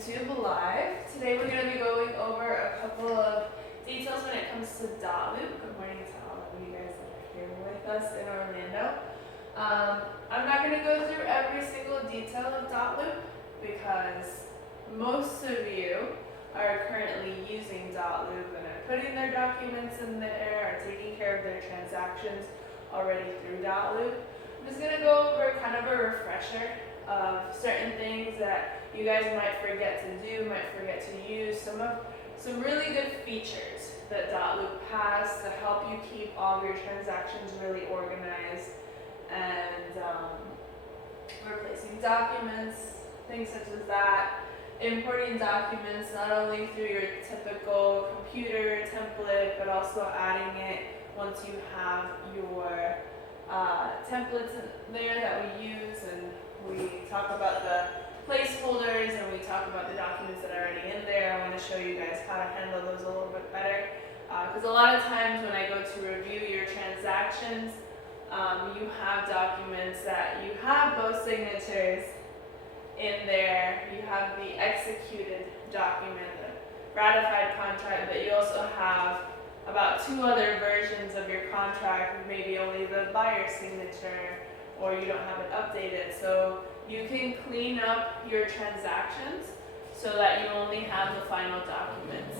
YouTube live. Today we're going to be going over a couple of details when it comes to DotLoop. Good morning to all of you guys that are here with us in Orlando. I'm not going to go through every single detail of DotLoop because most of you are currently using DotLoop and are putting their documents in there, are taking care of their transactions already through DotLoop. I'm just going to go over kind of a refresher of certain things that you guys might forget to do, might forget to use, some really good features that DotLoop has to help you keep all of your transactions really organized and replacing documents, things such as that, importing documents not only through your typical computer template, but also adding it once you have your templates in there that we use, and we talk about the placeholders and we talk about the documents that are already in there. I want to show you guys how to handle those a little bit better because a lot of times when I go to review your transactions, you have documents that you have both signatures in there. You have the executed document, the ratified contract, but you also have about 2 other versions of your contract, maybe only the buyer's signature, or you don't have it updated. So you can clean up your transactions so that you only have the final documents.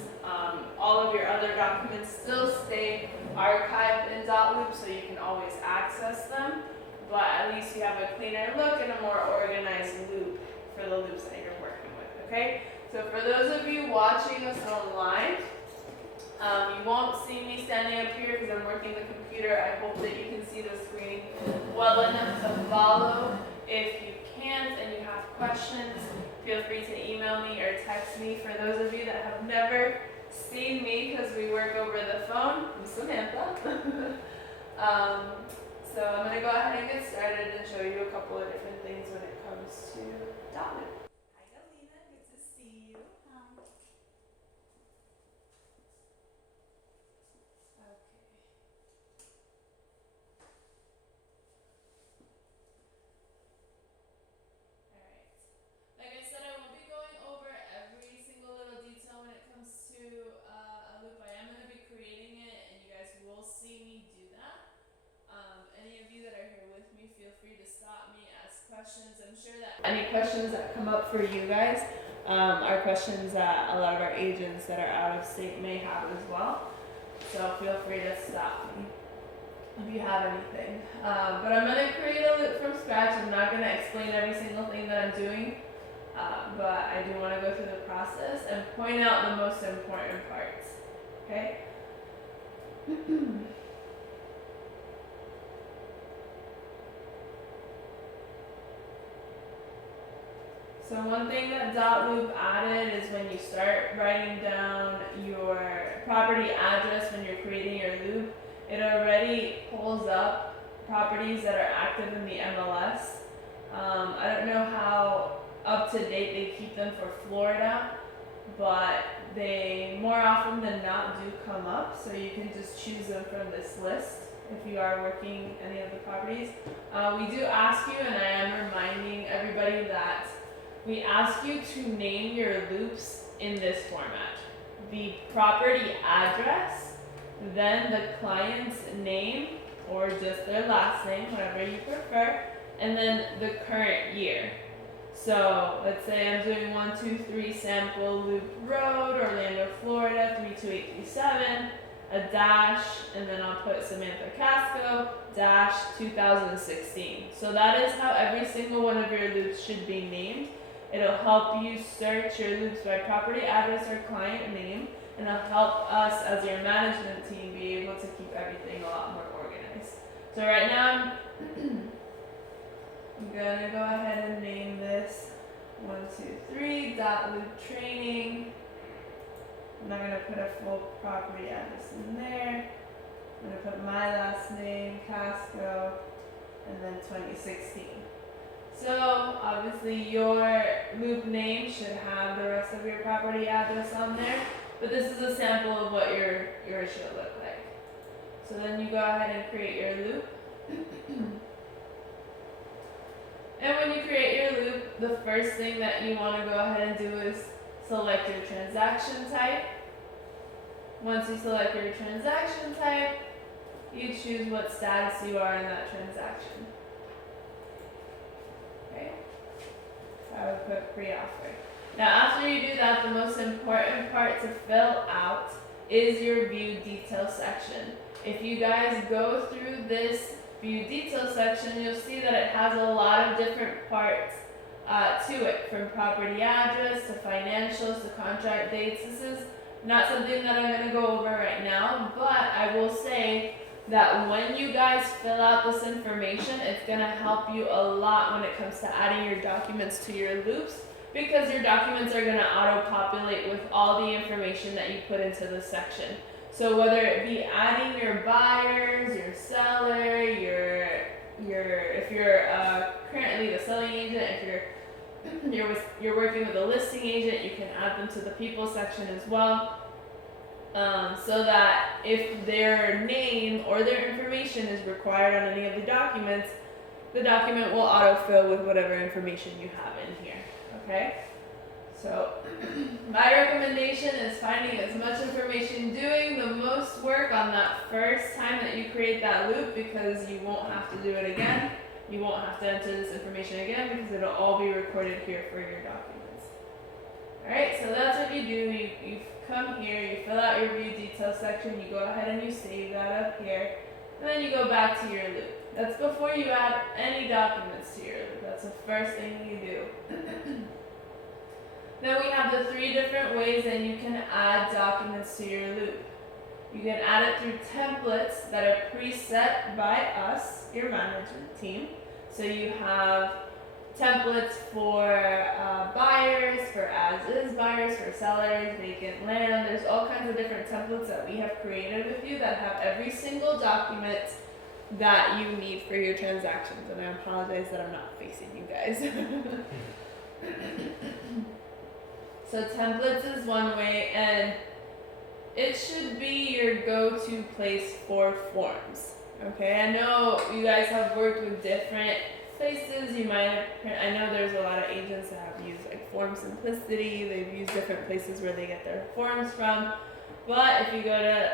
All of your other documents still stay archived in DotLoop, so you can always access them, but at least you have a cleaner look and a more organized loop for the loops that you're working with, okay? So for those of you watching us online, you won't see me standing up here because I'm working the computer. I hope that you can see the screen well enough to follow. If you can't and you have questions, feel free to email me or text me. For those of you that have never seen me because we work over the phone, I'm Samantha. So I'm going to go ahead and get started and show you a couple of different things when it comes to DotLoop. Hi, Galina. Good to see you. Like I said, I won't be going over every single little detail when it comes to a loop. I am going to be creating it, and you guys will see me do that. Any of you that are here with me, feel free to stop me, ask questions. I'm sure that any questions that come up for you guys are questions that a lot of our agents that are out of state may have as well. So feel free to stop me if you have anything. But I'm going to create a loop from scratch. I'm not going to explain every single thing that I'm doing. But I do want to go through the process and point out the most important parts, okay? So one thing that DotLoop added is when you start writing down your property address when you're creating your loop, it already pulls up properties that are active in the MLS. I don't know how up to date they keep them for Florida, but they more often than not do come up, so you can just choose them from this list if you are working any of the properties. We do ask you, and I am reminding everybody that we ask you to name your loops in this format: the property address, then the client's name or just their last name, whatever you prefer, and then the current year. So let's say I'm doing 123 Sample Loop Road, Orlando, Florida, 32837, a dash, and then I'll put Samantha Casco, dash 2016. So that is how every single one of your loops should be named. It'll help you search your loops by property address or client name, and it'll help us as your management team be able to keep everything a lot more organized. So right now, I'm gonna go ahead and name this 123 DotLoop Training. I'm not gonna put a full property address in there. I'm gonna put my last name, Casco, and then 2016. So obviously your loop name should have the rest of your property address on there, but this is a sample of what yours should look like. So then you go ahead and create your loop. And when you create your loop, the first thing that you want to go ahead and do is select your transaction type. Once you select your transaction type, you choose what status you are in that transaction. Okay? I would put pre-offer. Now after you do that, the most important part to fill out is your view detail section. If you guys go through this view detail section, you'll see that it has a lot of different parts to it, from property address to financials to contract dates. This is not something that I'm going to go over right now, but I will say that when you guys fill out this information, it's going to help you a lot when it comes to adding your documents to your loops, because your documents are going to auto-populate with all the information that you put into this section. So whether it be adding your buyers, your seller, if you're currently the selling agent, if you're working with a listing agent, you can add them to the people section as well. So that if their name or their information is required on any of the documents, the document will autofill with whatever information you have in here. Okay? So my recommendation is finding as much information, doing the most work on that first time that you create that loop, because you won't have to do it again. You won't have to enter this information again, because it'll all be recorded here for your documents. Alright, so that's what you do. You come here, you fill out your view detail section, you go ahead and you save that up here, and then you go back to your loop. That's before you add any documents to your loop. That's the first thing you do. Then we have the 3 different ways that you can add documents to your loop. You can add it through templates that are preset by us, your management team. So you have templates for buyers, for as-is buyers, for sellers, vacant land. There's all kinds of different templates that we have created with you that have every single document that you need for your transactions. And I apologize that I'm not facing you guys. So templates is one way, and it should be your go-to place for forms. Okay, I know you guys have worked with different places. I know there's a lot of agents that have used like Form Simplicity. They've used different places where they get their forms from. But if you go to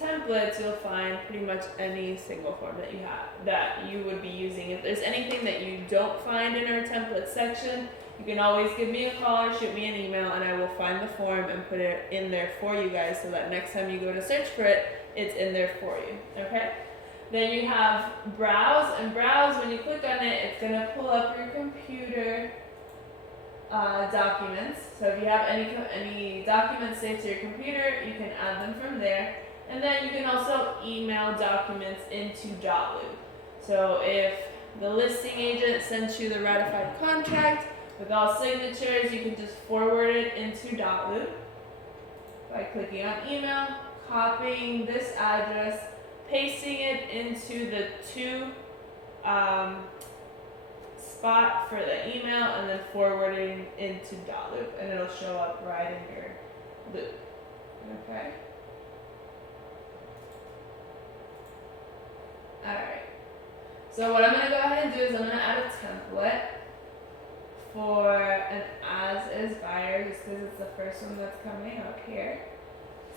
templates, you'll find pretty much any single form that you have that you would be using. If there's anything that you don't find in our template section, you can always give me a call or shoot me an email, and I will find the form and put it in there for you guys, so that next time you go to search for it, it's in there for you. Okay? Then you have browse, and browse, when you click on it, it's going to pull up your computer documents. So if you have any documents saved to your computer, you can add them from there. And then you can also email documents into DotLoop. So if the listing agent sends you the ratified contract with all signatures, you can just forward it into DotLoop by clicking on email, copying this address, pasting it into the to spot for the email, and then forwarding into DotLoop, and it'll show up right in your loop. Okay? Alright. So what I'm going to go ahead and do is I'm going to add a template for an as-is buyer, just because it's the first one that's coming up here.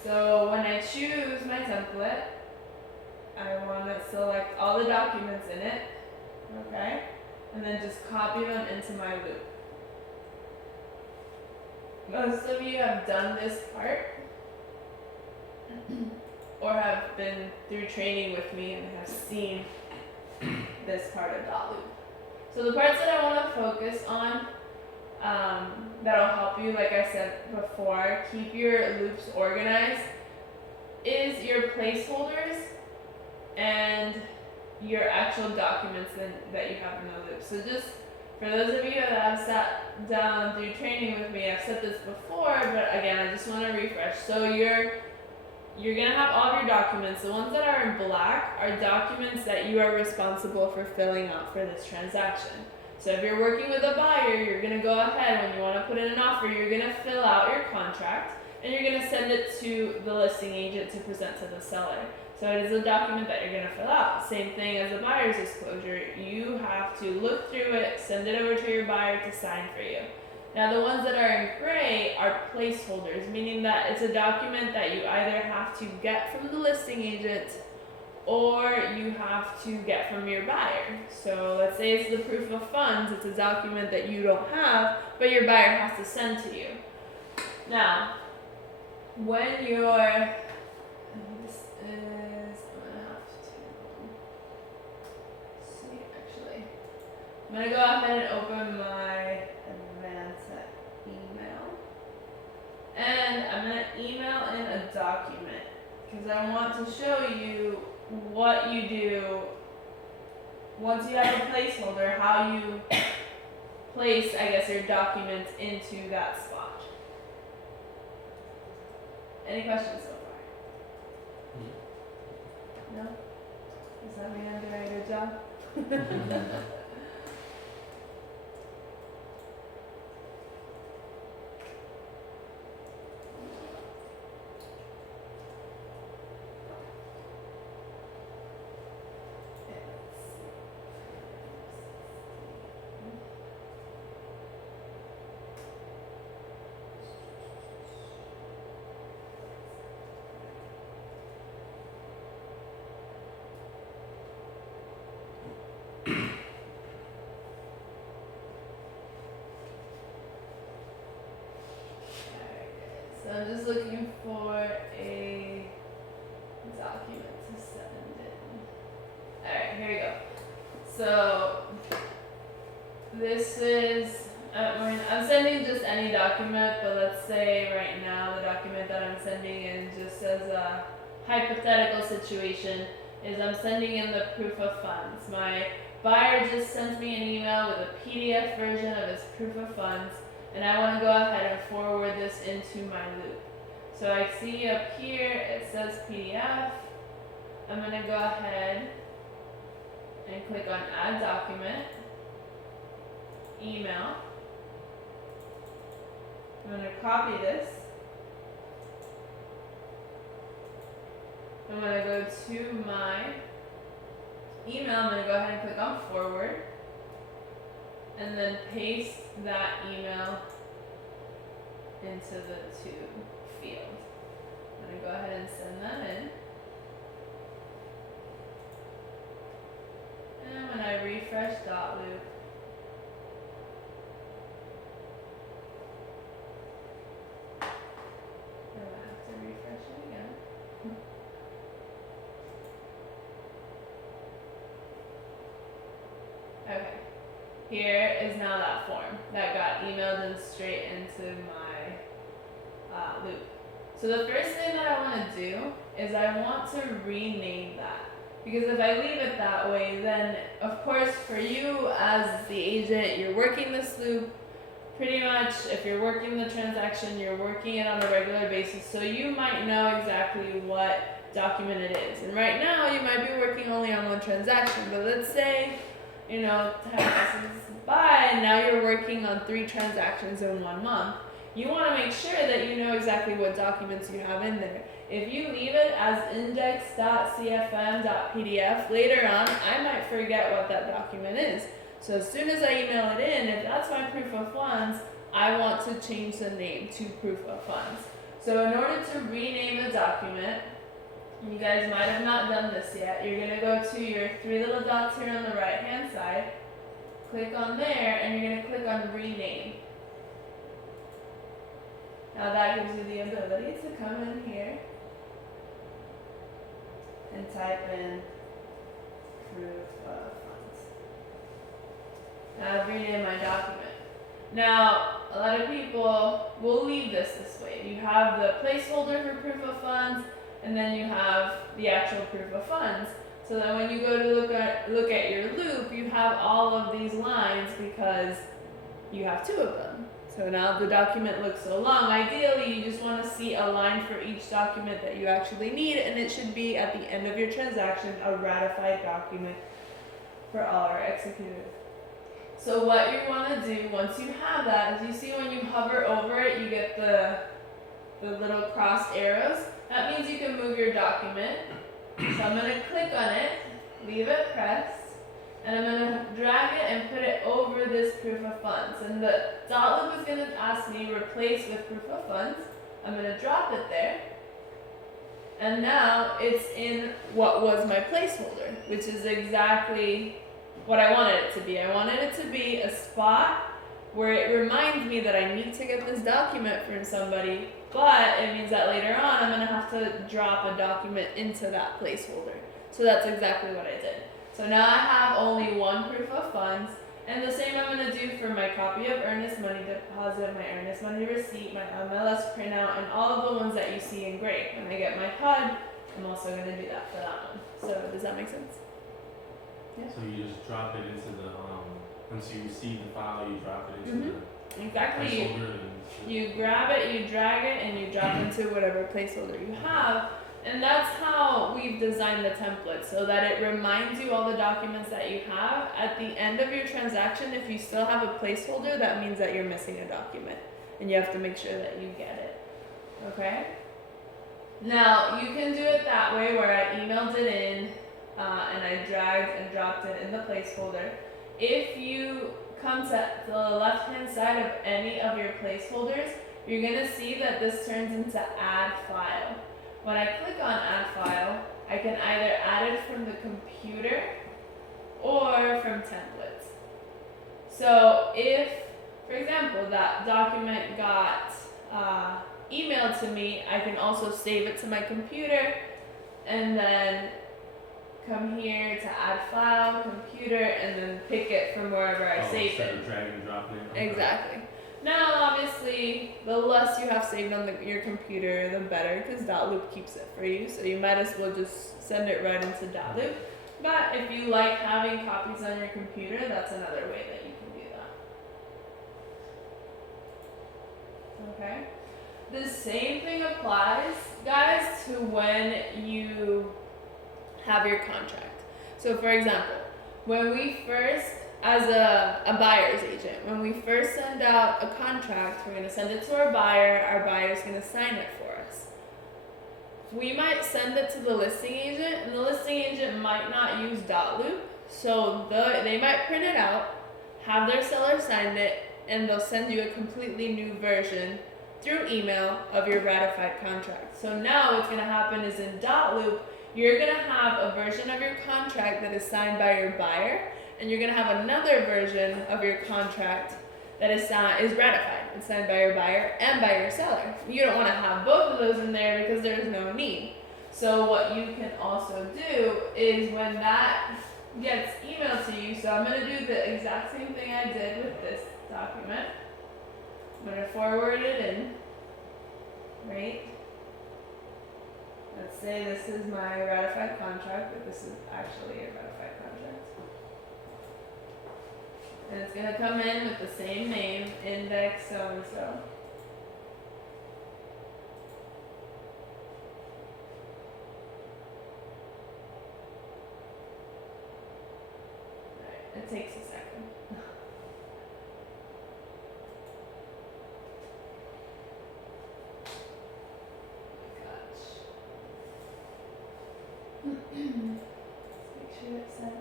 So when I choose my template, I want to select all the documents in it, okay, and then just copy them into my loop. Most of you have done this part or have been through training with me and have seen this part of DotLoop. So the parts that I want to focus on that'll help you, like I said before, keep your loops organized, is your placeholders and your actual documents that you have in the loop. So just for those of you that have sat down through training with me, I've said this before, but again, I just want to refresh. So you're going to have all of your documents. The ones that are in black are documents that you are responsible for filling out for this transaction. So if you're working with a buyer, you're going to go ahead, when you want to put in an offer, you're going to fill out your contract, and you're going to send it to the listing agent to present to the seller. So it is a document that you're going to fill out. Same thing as a buyer's disclosure. You have to look through it, send it over to your buyer to sign for you. Now the ones that are in gray are placeholders, meaning that it's a document that you either have to get from the listing agent or you have to get from your buyer. So let's say it's the proof of funds. It's a document that you don't have, but your buyer has to send to you. Now, when you're, this is, I'm gonna have to see actually. I'm gonna go ahead and open my advanced email. And I'm gonna email in a document because I want to show you what you do once you have a placeholder, how you place, I guess, your documents into that spot. Any questions so far? No? Does that mean I'm doing a good job? So I'm just looking for a document to send in. Alright, here we go. So this is, I'm sending just any document, but let's say right now the document that I'm sending in just as a hypothetical situation is I'm sending in the proof of funds. My buyer just sent me an email with a PDF version of his proof of funds, and I want to go ahead and forward this into my loop. So I see up here it says PDF. I'm going to go ahead and click on Add Document, Email. I'm going to copy this. I'm going to go to my email. I'm going to go ahead and click on Forward. And then paste that email into the to field. I'm going to go ahead and send that in. And when I refresh DotLoop, I'm going to have to refresh it again. Okay. Here is now that form that got emailed in straight into my loop. So the first thing that I want to do is I want to rename that. Because if I leave it that way, then of course for you as the agent, you're working this loop pretty much. If you're working the transaction, you're working it on a regular basis. So you might know exactly what document it is. And right now you might be working only on one transaction, but let's say, you know, time passes by and now you're working on 3 transactions in 1 month. You want to make sure that you know exactly what documents you have in there. If you leave it as index.cfm.pdf, later on, I might forget what that document is. So as soon as I email it in, if that's my proof of funds, I want to change the name to proof of funds. So in order to rename the document, you guys might have not done this yet. You're going to go to your 3 little dots here on the right hand side, click on there, and you're going to click on rename. Now that gives you the ability to come in here and type in proof of funds. Now I've renamed my document. Now a lot of people will leave this way. You have the placeholder for proof of funds, and then you have the actual proof of funds. So that when you go to look at your loop, you have all of these lines because you have 2 of them. So now the document looks so long. Ideally, you just want to see a line for each document that you actually need, and it should be at the end of your transaction, a ratified document for all are executed. So what you want to do once you have that is, you see when you hover over it, you get the the little crossed arrows, that means you can move your document. So I'm gonna click on it, leave it pressed, and I'm gonna drag it and put it over this proof of funds. And the DotLoop is gonna ask me replace with proof of funds. I'm gonna drop it there. And now it's in what was my placeholder, which is exactly what I wanted it to be. I wanted it to be a spot where it reminds me that I need to get this document from somebody, but it means that later on I'm gonna have to drop a document into that placeholder. So that's exactly what I did. So now I have only one proof of funds, and the same I'm gonna do for my copy of earnest money deposit, my earnest money receipt, my MLS printout, and all of the ones that you see in gray. When I get my HUD, I'm also gonna do that for that one. So does that make sense? Yeah. So you just drop it into the once you receive the file, you drop it into the Exactly. placeholder. You grab it, you drag it, and you drop into whatever placeholder you have. And that's how we've designed the template, so that it reminds you all the documents that you have. At the end of your transaction, if you still have a placeholder, that means that you're missing a document, and you have to make sure that you get it. Okay? Now, you can do it that way, where I emailed it in, and I dragged and dropped it in the placeholder. If you come to the left-hand side of any of your placeholders, you're gonna see that this turns into add file. When I click on add file, I can either add it from the computer or from templates. So if, for example, that document got emailed to me, I can also save it to my computer and then come here to add file, computer, and then pick it from wherever I saved it. Instead of dragging and dropping it. Okay. Exactly. Now, obviously, the less you have saved on your computer, the better, because DotLoop keeps it for you. So you might as well just send it right into DotLoop. But if you like having copies on your computer, that's another way that you can do that. Okay? The same thing applies, guys, to when you have your contract. So for example, when we first, as a buyer's agent, when we first send out a contract, we're going to send it to our buyer's going to sign it for us. We might send it to the listing agent, and the listing agent might not use DotLoop, so they might print it out, have their seller sign it, and they'll send you a completely new version through email of your ratified contract. So now what's going to happen is in DotLoop, you're going to have a version of your contract that is signed by your buyer, and you're going to have another version of your contract that is ratified. It's signed by your buyer and by your seller. You don't want to have both of those in there because there's no need. So what you can also do is when that gets emailed to you, so I'm going to do the exact same thing I did with this document. I'm going to forward it in, right? Let's say this is my ratified contract, but this is actually a ratified contract. And it's going to come in with the same name, index so-and-so. Alright, it takes a second. Let's make sure it's sent.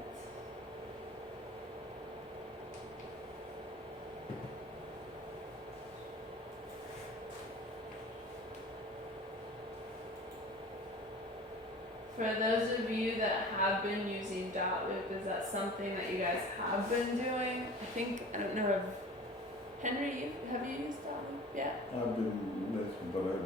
For those of you that have been using DotLoop, is that something that you guys have been doing? I don't know if Henry, have you used DotLoop yet? I've been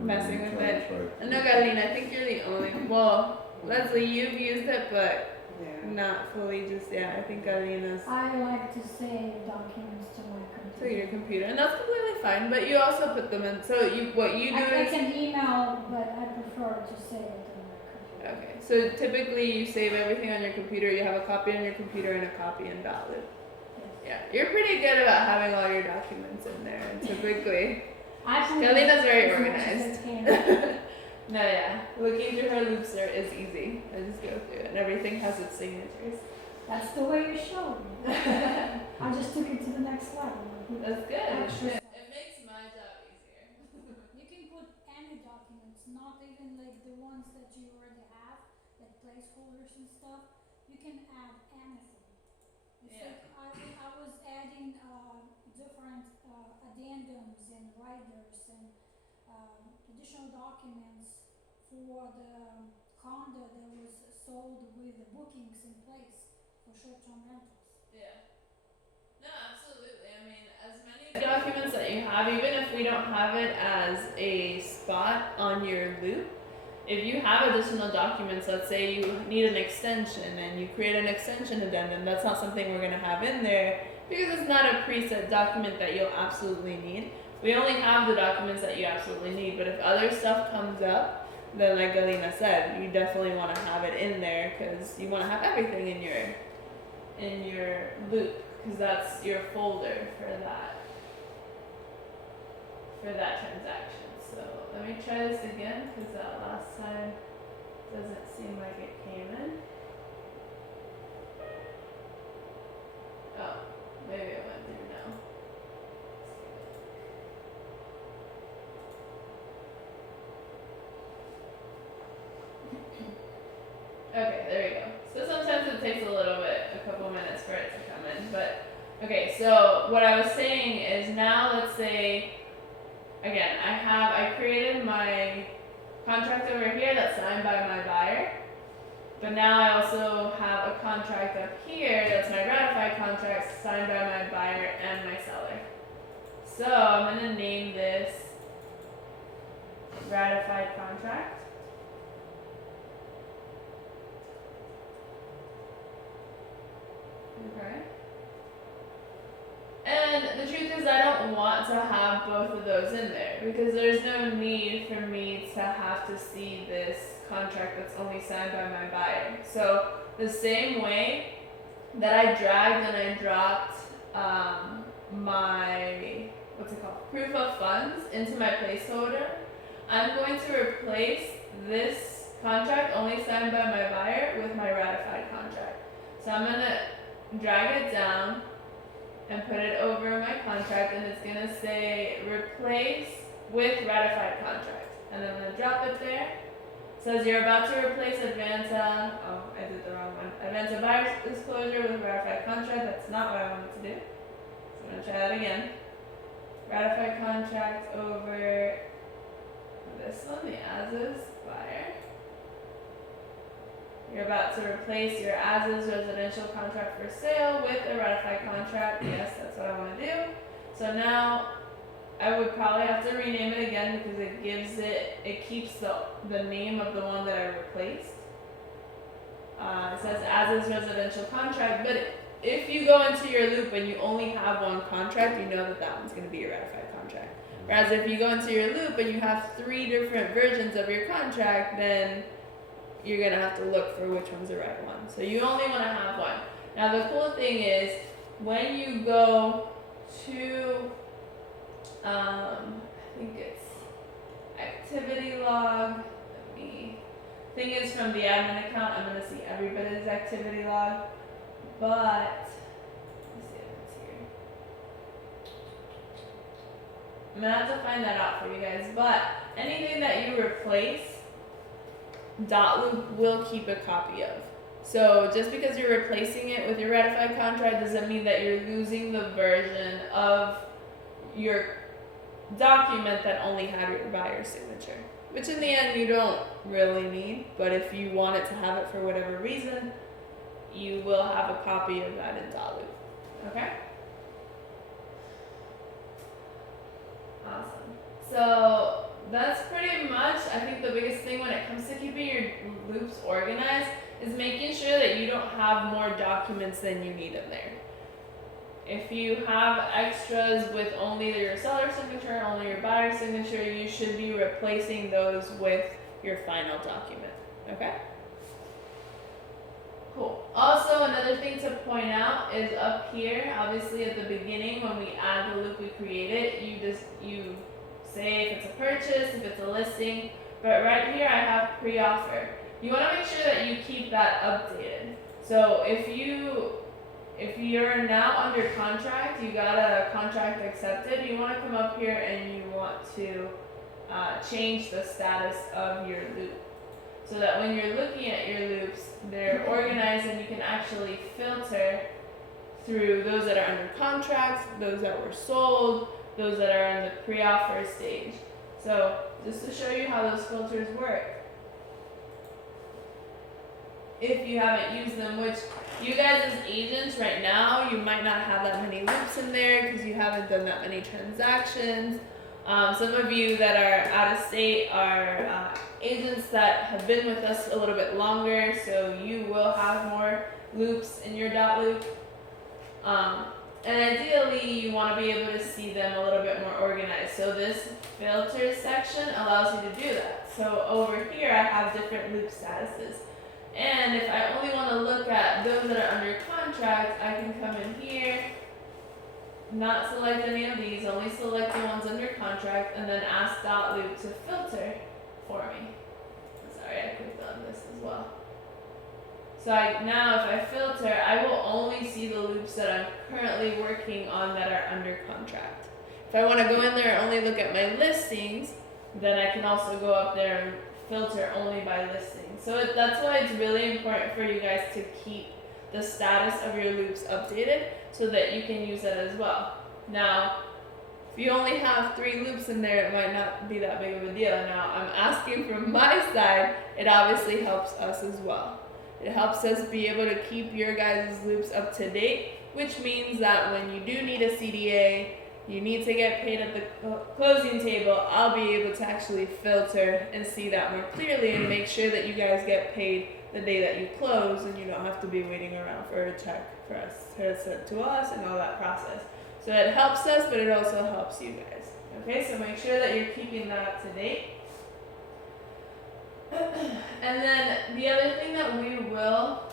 Messing with it. No, Galina, I think you're the only. Well, Leslie, you've used it, but not fully. Just I think Galina's. I like to save documents to my computer. To your computer, and that's completely fine. But you also put them in. So what you do I is. can email, but I prefer to save it on my computer. Okay, so typically you save everything on your computer. You have a copy on your computer and a copy in DotLoop. Yeah, you're pretty good about having all your documents in there. And typically, Galina's very organized. No, looking through her loops is easy. I just go through it, and everything has its signatures. That's the way you showed me. I just took it to the next level. That's good. Extra It makes my job easier. You can put any document not even like the ones that you already have, like placeholders and stuff. You can add anything. It's Yeah. like I was adding different addendums and riders and additional documents for the condo that was sold with the bookings in place for short-term rentals. Yeah. No, absolutely. I mean, as many documents that you have, even if we don't have it as a spot on your loop, if you have additional documents, let's say you need an extension and you create an extension addendum, that's not something we're going to have in there because it's not a preset document that you'll absolutely need. We only have the documents that you absolutely need, but if other stuff comes up, then like Galina said, you definitely want to have it in there because you want to have everything in your loop because that's your folder for that transaction. So let me try this again because that last time doesn't seem like it came in. Oh, maybe it went through now. Okay, there we go. So sometimes it takes a couple minutes for it to come in, but okay, so what I was saying is now let's say, again, I created my contract over here that's signed by my buyer, but now I also have a contract up here that's my ratified contract signed by my buyer and my seller. So I'm gonna name this ratified contract. Okay. And the truth is I don't want to have both of those in there because there's no need for me to have to see this contract that's only signed by my buyer. So the same way that I dragged and I dropped my, proof of funds into my placeholder, I'm going to replace this contract only signed by my buyer with my ratified contract. So I'm going to drag it down and put it over my contract and it's gonna say replace with ratified contract. And then I'm gonna drop it there. It says you're about to replace Advanta, oh I did the wrong one. Advanta buyer's disclosure with ratified contract. That's not what I wanted to do. So I'm gonna try that again. Ratified contract over this one, the as-is buyer. You're about to replace your as-is residential contract for sale with a ratified contract. Yes, that's what I want to do. So now I would probably have to rename it again because it keeps the name of the one that I replaced. It says as-is residential contract, but if you go into your loop and you only have one contract, you know that one's going to be your ratified contract. Whereas if you go into your loop and you have 3 different versions of your contract, then you're gonna have to look for which one's the right one. So you only want to have one. Now the cool thing is when you go to, I think it's activity log. Thing is from the admin account, I'm gonna see everybody's activity log, but let's see if it's here. I'm gonna have to find that out for you guys. But anything that you replace, DotLoop will keep a copy of. So just because you're replacing it with your ratified contract doesn't mean that you're losing the version of your document that only had your buyer's signature. Which in the end you don't really need, but if you wanted to have it for whatever reason, you will have a copy of that in DotLoop. Okay? Awesome. So that's pretty much, I think the biggest thing when it comes to keeping your loops organized is making sure that you don't have more documents than you need in there. If you have extras with only your seller's signature, only your buyer's signature, you should be replacing those with your final document. Okay? Cool. Also, another thing to point out is up here, obviously at the beginning when we add the loop we created, you say if it's a purchase, if it's a listing, but right here I have pre-offer. You want to make sure that you keep that updated. So if you're now under contract, you got a contract accepted, you want to come up here and you want to change the status of your loop. So that when you're looking at your loops, they're organized and you can actually filter through those that are under contract, those that were sold, those that are in the pre-offer stage. So just to show you how those filters work, if you haven't used them, which you guys as agents right now, you might not have that many loops in there because you haven't done that many transactions. Some of you that are out of state are agents that have been with us a little bit longer, so you will have more loops in your DotLoop. And ideally, you want to be able to see them a little bit more organized. So this filter section allows you to do that. So over here, I have different loop statuses. And if I only want to look at those that are under contract, I can come in here, not select any of these, only select the ones under contract, and then ask DotLoop to filter for me. Sorry, I clicked on this as well. So now if I filter, I will only see the loops that I'm currently working on that are under contract. If I want to go in there and only look at my listings, then I can also go up there and filter only by listing. So that's why it's really important for you guys to keep the status of your loops updated so that you can use that as well. Now, if you only have 3 loops in there, it might not be that big of a deal. Now, I'm asking from my side, it obviously helps us as well. It helps us be able to keep your guys' loops up to date, which means that when you do need a CDA, you need to get paid at the closing table, I'll be able to actually filter and see that more clearly and make sure that you guys get paid the day that you close and you don't have to be waiting around for a check for us to send to us and all that process. So it helps us, but it also helps you guys. Okay, so make sure that you're keeping that up to date. And then the other thing that we will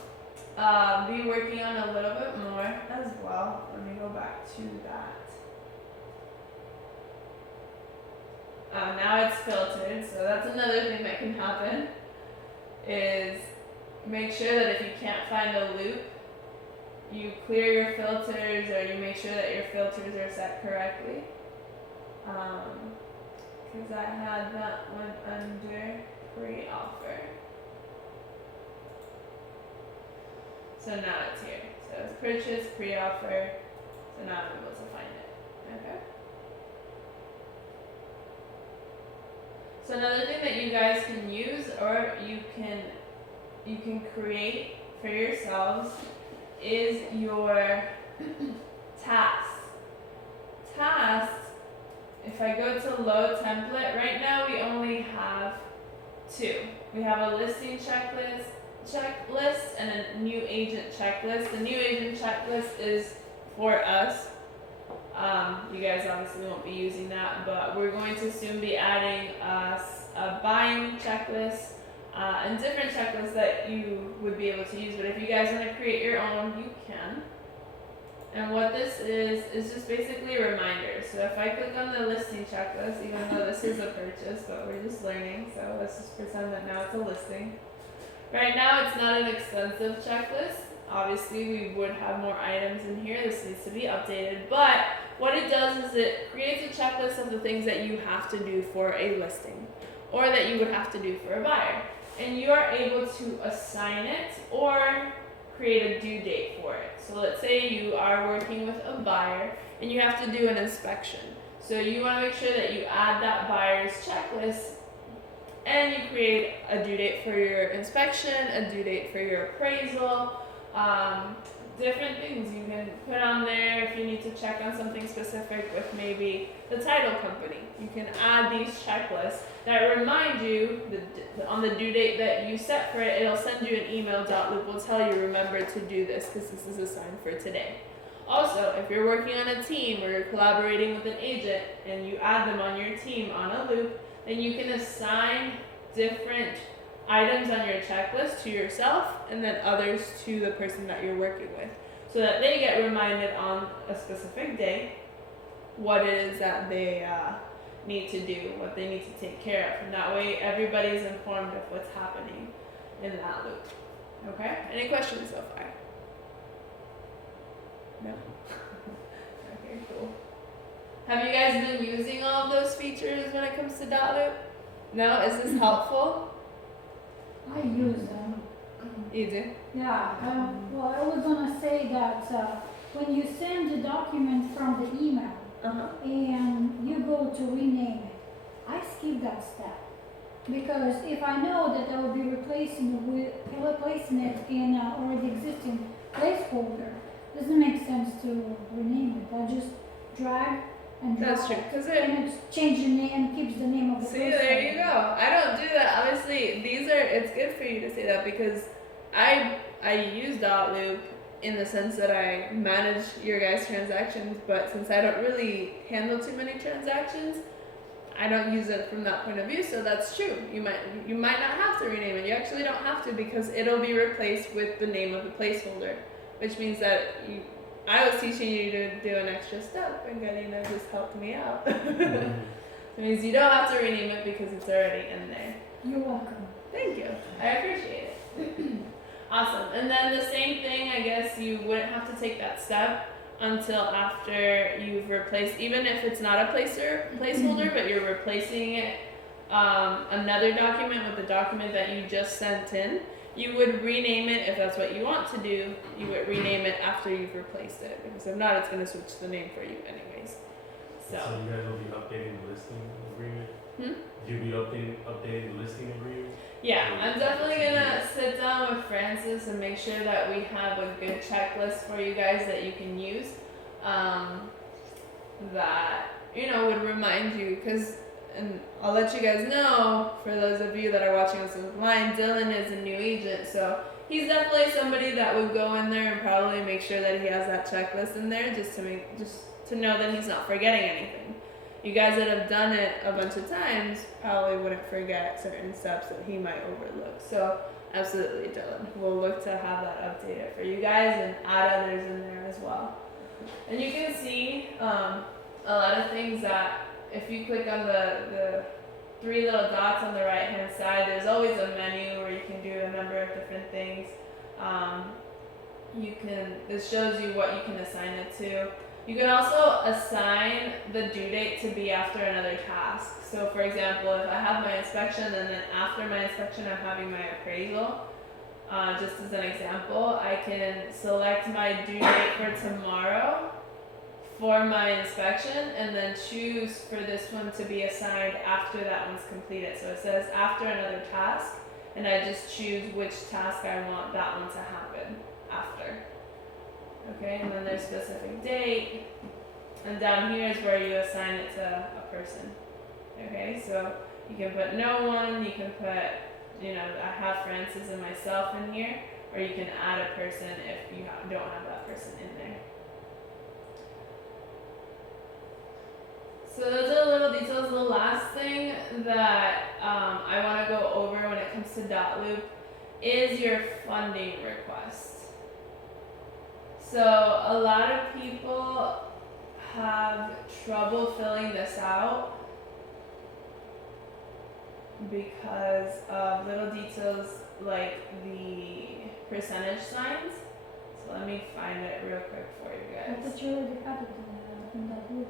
be working on a little bit more as well, let me go back to that. Now it's filtered, so that's another thing that can happen, is make sure that if you can't find a loop, you clear your filters or you make sure that your filters are set correctly. Because I had that one under pre-offer. So now it's here. So it's purchase, pre-offer, so now I'm able to find it. Okay. So another thing that you guys can use or you can create for yourselves is your tasks. Tasks, if I go to load template, right now we only have 2. We have a listing checklist and a new agent checklist. The new agent checklist is for us. You guys obviously won't be using that, but we're going to soon be adding a buying checklist and different checklists that you would be able to use. But if you guys want to create your own, you can. And what this is just basically a reminder. So if I click on the listing checklist, even though this is a purchase, but we're just learning, so let's just pretend that now it's a listing. Right now it's not an extensive checklist. Obviously we would have more items in here. This needs to be updated, but what it does is it creates a checklist of the things that you have to do for a listing or that you would have to do for a buyer. And you are able to assign it or create a due date for it. So let's say you are working with a buyer and you have to do an inspection. So you want to make sure that you add that buyer's checklist and you create a due date for your inspection, a due date for your appraisal, different things you can put on there if you need to check on something specific with maybe the title company. You can add these checklists that remind you on the due date that you set for it. It'll send you an email. DotLoop will tell you, remember to do this because this is assigned for today. Also, if you're working on a team or you're collaborating with an agent and you add them on your team on a loop, then you can assign different items on your checklist to yourself and then others to the person that you're working with so that they get reminded on a specific day what it is that they need to do, what they need to take care of. And that way everybody's informed of what's happening in that loop. Okay? Any questions so far? No? Okay, cool. Have you guys been using all of those features when it comes to DotLoop? No? Is this helpful? I use them. You do? Yeah, well, I was gonna say that when you send the document from the email Uh-huh. and you go to rename it, I skip that step. Because if I know that I will be replacing it in already existing placeholder, doesn't make sense to rename it. I just drag and drop That's true. it. Because And it changes the name and keeps the name of the see, placeholder. there you go. I don't do that. Obviously, it's good for you to say that because I use DotLoop in the sense that I manage your guys' transactions, but since I don't really handle too many transactions, I don't use it from that point of view. So that's true. You might not have to rename it. You actually don't have to because it'll be replaced with the name of the placeholder, which means that I was teaching you to do an extra step, and Galina just helped me out. It means you don't have to rename it because it's already in there. You're welcome. Thank you. I appreciate it. Awesome. And then the same thing, I guess you wouldn't have to take that step until after you've replaced, even if it's not a placeholder, but you're replacing it, another document with the document that you just sent in. You would rename it if that's what you want to do. You would rename it after you've replaced it, because if not, it's going to switch the name for you anyways. So you guys will be updating the listing agreement? You'll be updating the listing agreement? yeah, I'm definitely gonna sit down with Francis and make sure that we have a good checklist for you guys that you can use. That would remind you, and I'll let you guys know, for those of you that are watching us online, Dylan is a new agent, so he's definitely somebody that would go in there and probably make sure that he has that checklist in there just to know that he's not forgetting anything. You guys that have done it a bunch of times probably wouldn't forget certain steps that he might overlook. So absolutely, Dylan. We'll look to have that updated for you guys and add others in there as well. And you can see a lot of things that if you click on the three little dots on the right hand side, there's always a menu where you can do a number of different things. This shows you what you can assign it to. You can also assign the due date to be after another task. So for example, if I have my inspection and then after my inspection I'm having my appraisal, just as an example, I can select my due date for tomorrow for my inspection and then choose for this one to be assigned after that one's completed. So it says after another task, and I just choose which task I want that one to happen after. Okay, and then there's specific date, and down here is where you assign it to a person. Okay, so you can put no one, you can put, I have Francis and myself in here, or you can add a person if you don't have that person in there. So those are the little details. The last thing that I want to go over when it comes to DotLoop is your funding request. So a lot of people have trouble filling this out because of little details like the percentage signs. So let me find it real quick for you I guys. thought you already had it in that loop.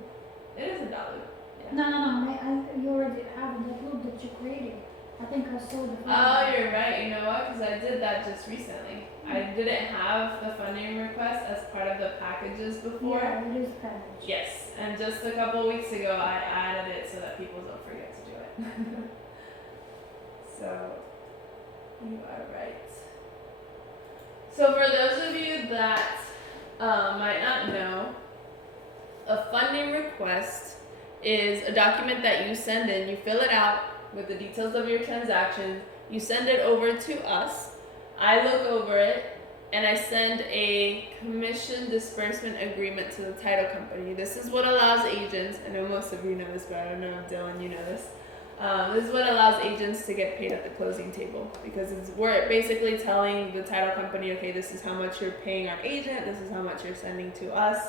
It is a DotLoop. Yeah. No, you already have in that loop that you created. I think I saw the Oh, you're right. You know what? Because I did that just recently. I didn't have the funding request as part of the packages before. Yeah, it is packaged. Yes, and just a couple weeks ago I added it so that people don't forget to do it. So, you are right. So for those of you that might not know, a funding request is a document that you send in, you fill it out with the details of your transaction, you send it over to us, I look over it, and I send a commission disbursement agreement to the title company. This is what allows agents, I know most of you know this, but I don't know if Dylan, you know this. This is what allows agents to get paid at the closing table, because we're basically telling the title company, okay, this is how much you're paying our agent, this is how much you're sending to us.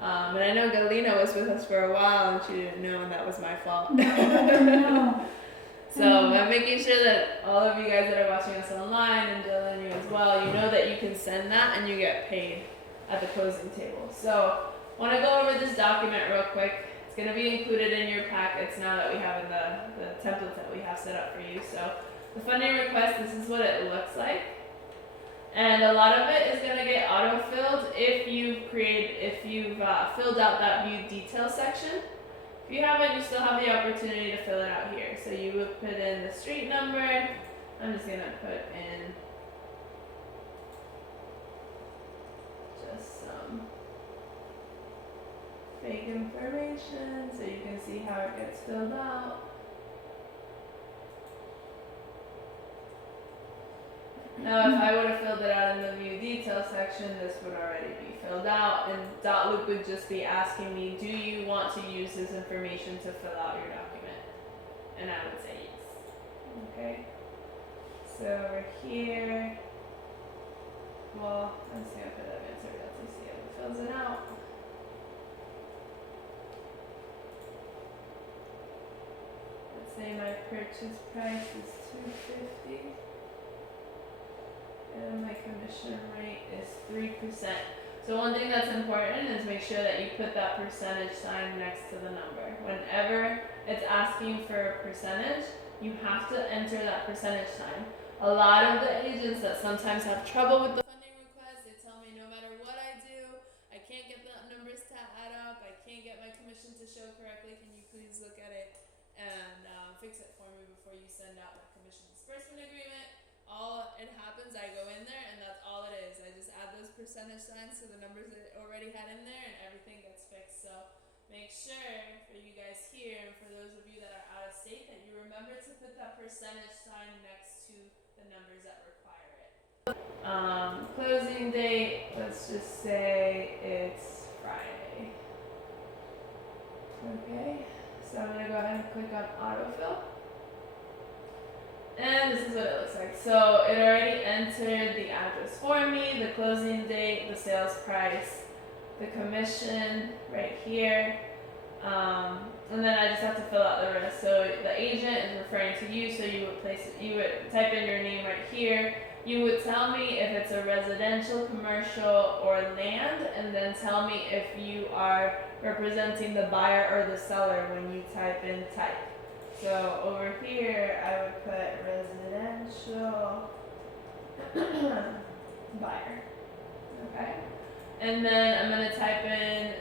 And I know Galina was with us for a while and she didn't know, and that was my fault. No. So I'm making sure that all of you guys that are watching us online, and Dylan, you as well, you know that you can send that and you get paid at the closing table. So I want to go over this document real quick It's going to be included in your packets now that we have in the templates that we have set up for you. So the funding request, this is what it looks like. And a lot of it is going to get auto-filled if you've filled out that view detail section. If you haven't, you still have the opportunity to fill it out here. So you would put in the street number. I'm just going to put in just some fake information so you can see how it gets filled out. Now, if I would have filled it out in the view detail section, this would already be filled out, and DotLoop would just be asking me, do you want to use this information to fill out your document? And I would say yes. Okay. So over here, well, I'm just gonna put advanced realty, see if it fills it out. Let's say my purchase price is $250. And my commission rate is 3%. So one thing that's important is make sure that you put that percentage sign next to the number. Whenever it's asking for a percentage, you have to enter that percentage sign. A lot of the agents that sometimes have trouble with the funding request, they tell me no matter what I do, I can't get the numbers to add up, I can't get my commission to show correctly. Can you please look at it and fix it for me before you send out my commission disbursement agreement? All it happens, I go in there and that's all it is. I just add those percentage signs to the numbers that it already had in there and everything gets fixed. So make sure for you guys here and for those of you that are out of state that you remember to put that percentage sign next to the numbers that require it. Closing date, let's just say it's Friday. Okay, so I'm gonna go ahead and click on autofill. And this is what it looks like. So it already entered the address for me, the closing date, the sales price, the commission right here. And then I just have to fill out the rest. So the agent is referring to you, so you would type in your name right here. You would tell me if it's a residential, commercial, or land, and then tell me if you are representing the buyer or the seller when you type in type. So over here, I would put residential buyer, okay? And then I'm gonna type in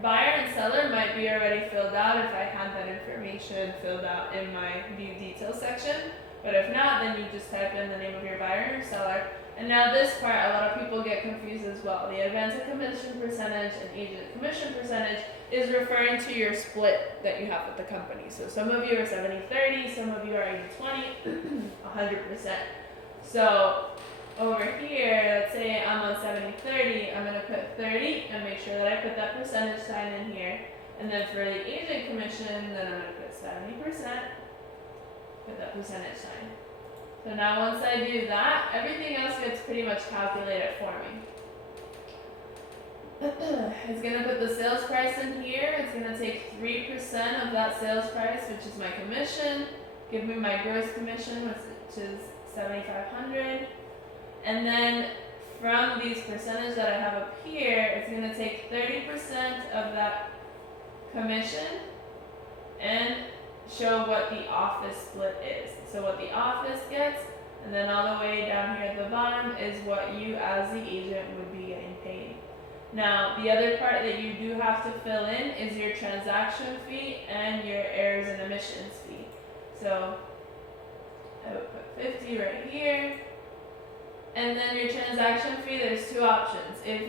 buyer and seller might be already filled out if I had that information filled out in my view details section. But if not, then you just type in the name of your buyer or seller. And now this part, a lot of people get confused as well. The advance commission percentage and agent commission percentage is referring to your split that you have with the company. So some of you are 70-30, some of you are 80-20, 100%. So over here, let's say I'm on 70-30, I'm gonna put 30 and make sure that I put that percentage sign in here. And then for the agent commission, then I'm gonna put 70%, put that percentage sign. So now once I do that, everything else gets pretty much calculated for me. It's going to put the sales price in here. It's going to take 3% of that sales price, which is my commission, give me my gross commission, which is $7,500. And then from these percentages that I have up here, it's going to take 30% of that commission and show what the office split is. So what the office gets, and then all the way down here at the bottom is what you as the agent would be getting paid. Now, the other part that you do have to fill in is your transaction fee and your errors and omissions fee. So I would put 50 right here. And then your transaction fee, there's two options. If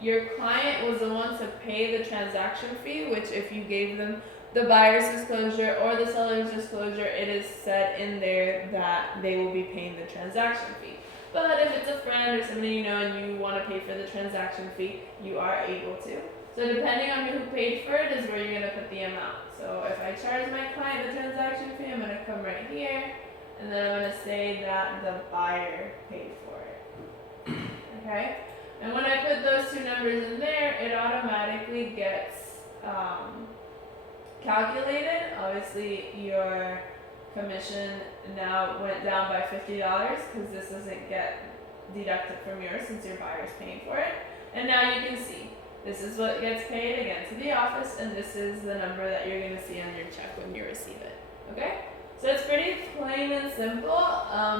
your client was the one to pay the transaction fee, which if you gave them the buyer's disclosure or the seller's disclosure, it is set in there that they will be paying the transaction fee. But if it's a friend or somebody you know and you want to pay for the transaction fee, you are able to. So depending on who paid for it is where you're going to put the amount. So if I charge my client the transaction fee, I'm going to come right here, and then I'm going to say that the buyer paid for it. Okay? And when I put those two numbers in there, it automatically gets calculated. Obviously, your commission now went down by $50 because this doesn't get deducted from yours since your buyer's paying for it. And now you can see This is what gets paid again to the office, and this is the number that you're gonna see on your check when you receive it. Okay? So it's pretty plain and simple.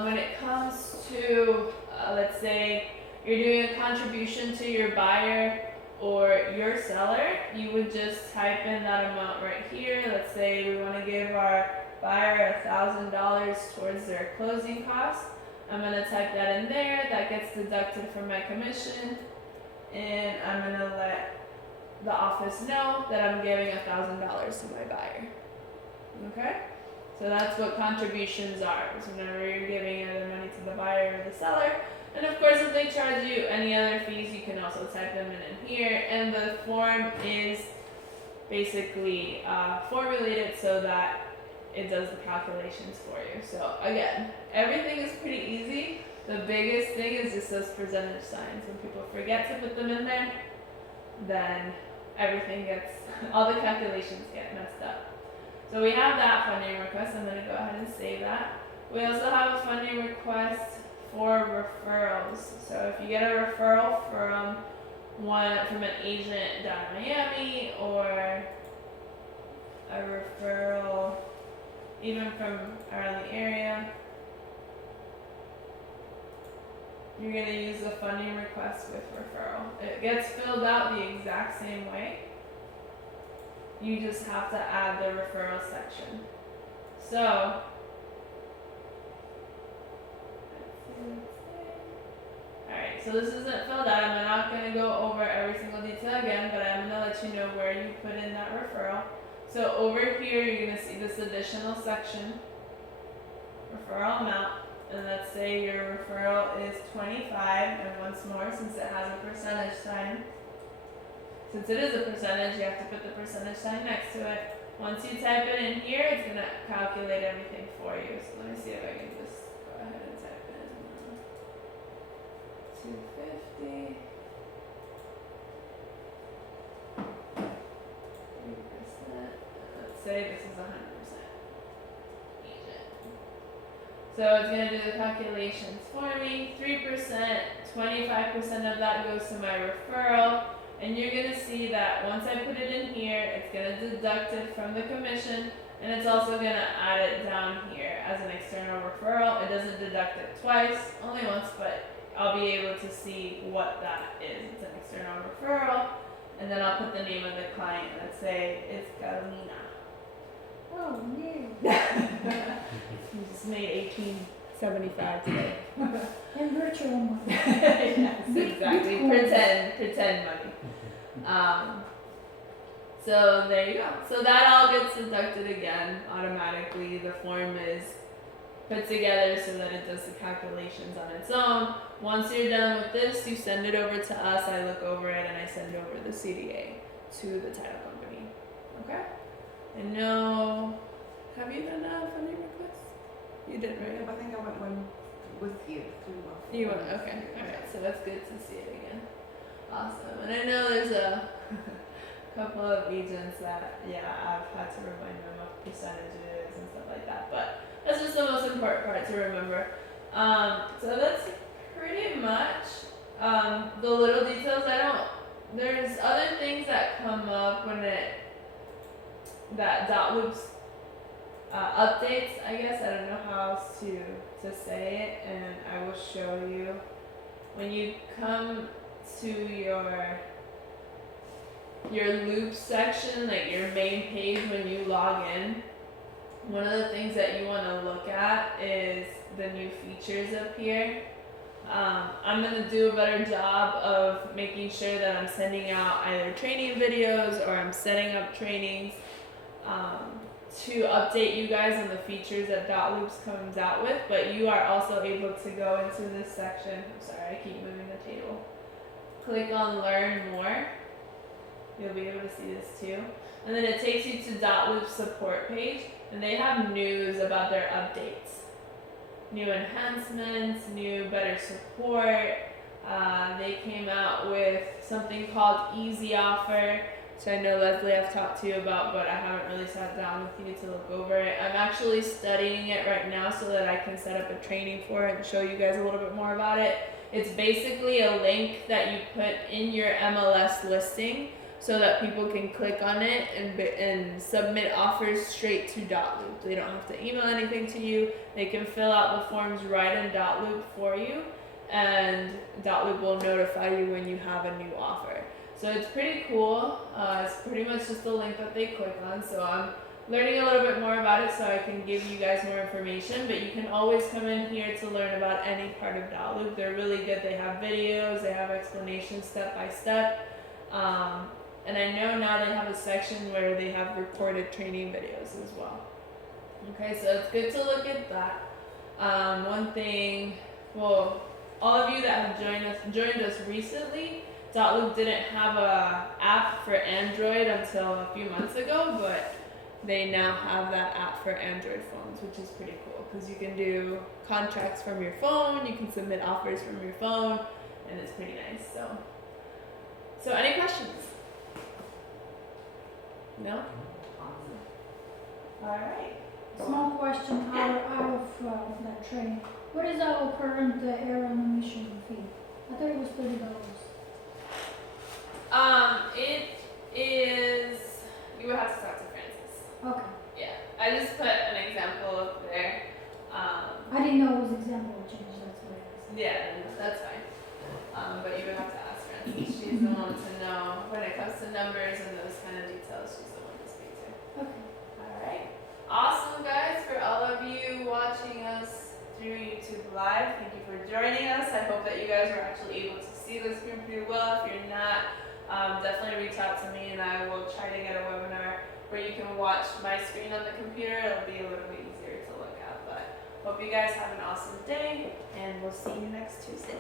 When it comes to, let's say, you're doing a contribution to your buyer or your seller, you would just type in that amount right here. Let's say we want to give our buyer $1,000 towards their closing costs. I'm going to type that in there. That gets deducted from my commission, and I'm going to let the office know that I'm giving $1,000 to my buyer. Okay? So that's what contributions are. So whenever you're giving either money to the buyer or the seller, and of course if they charge you any other fees, you can also type them in here. And the form is basically formulated so that it does the calculations for you. So again, everything is pretty easy. The biggest thing is just those percentage signs. When people forget to put them in there, then everything gets, all the calculations get messed up. So we have that funding request. I'm going to go ahead and save that. We also have a funding request for referrals. So if you get a referral from an agent down in Miami, or a referral even from around the area, you're going to use the funding request with referral. It gets filled out the exact same way. You just have to add the referral section. So, alright, so this isn't filled out. I'm not going to go over every single detail again, but I'm going to let you know where you put in that referral. So over here, you're going to see this additional section, referral amount, and let's say your referral is 25, and once more, since it has a percentage sign, since it is a percentage, you have to put the percentage sign next to it. Once you type it in here, it's going to calculate everything for you. So let me see if I can just go ahead and type in 250. 3%. Let's say this is 100% agent. So it's going to do the calculations for me. 3%, 25% of that goes to my referral. And you're going to see that once I put it in here, it's going to deduct it from the commission, and it's also going to add it down here as an external referral. It doesn't deduct it twice, only once, but I'll be able to see what that is. It's an external referral, and then I'll put the name of the client. Let's say it's Carolina. Oh, no. You just made $18.75 today. And virtual money. Yes, exactly. Pretend money. So there you go. So that all gets deducted again automatically. The form is put together so that it does the calculations on its own. Once you're done with this, you send it over to us. I look over it and I send over the CDA to the title company. Okay? And no, have you done a funding request? You did, right? I think I went one with you through. You went, okay. Alright, so that's good to see it again. Awesome. And I know there's a couple of agents that, yeah, I've had to remind them of percentages and stuff like that, but that's just the most important part to remember. So that's pretty much the little details. There's other things that come up when that DotLoop's updates, I guess. I don't know how else to say it, and I will show you. When you come to your loop section, like your main page when you log in, one of the things that you want to look at is the new features up here. I'm going to do a better job of making sure that I'm sending out either training videos or I'm setting up trainings to update you guys on the features that DotLoops comes out with, but you are also able to go into this section. I'm sorry, I keep moving the table. Click on Learn More. You'll be able to see this too. And then it takes you to DotLoop's support page, and they have news about their updates. New enhancements, new better support. They came out with something called Easy Offer, which I know Leslie I've talked to you about, but I haven't really sat down with you to look over it. I'm actually studying it right now so that I can set up a training for it and show you guys a little bit more about it. It's basically a link that you put in your MLS listing so that people can click on it and submit offers straight to DotLoop. They don't have to email anything to you. They can fill out the forms right in DotLoop for you, and DotLoop will notify you when you have a new offer. So it's pretty cool. It's pretty much just a link that they click on. So I'm learning a little bit more about it so I can give you guys more information, but you can always come in here to learn about any part of DotLoop. They're really good. They have videos, they have explanations step by step. And I know now they have a section where they have recorded training videos as well. Okay, so it's good to look at that. One thing, well, all of you that have joined us recently, DotLoop didn't have a app for Android until a few months ago, but they now have that app for Android phones, which is pretty cool because you can do contracts from your phone, you can submit offers from your phone, and it's pretty nice. So any questions? No? Awesome. All right. Small question out of that training. What is our current error and omission fee? I thought it was $30. It is. You would have to talk to Francis. Okay. Yeah, I just put an example up there. I didn't know it was example change. That's what I asked. Yeah, that's fine. But you would have to ask Francis. She's the one to know when it comes to numbers and those kind of details. She's the one to speak to. Okay. All right. Awesome, guys. For all of you watching us through YouTube Live, thank you for joining us. I hope that you guys were actually able to see the screen pretty well. If you're not, definitely reach out to me and I will try to get a webinar where you can watch my screen on the computer. It'll be a little bit easier to look at. But hope you guys have an awesome day and we'll see you next Tuesday.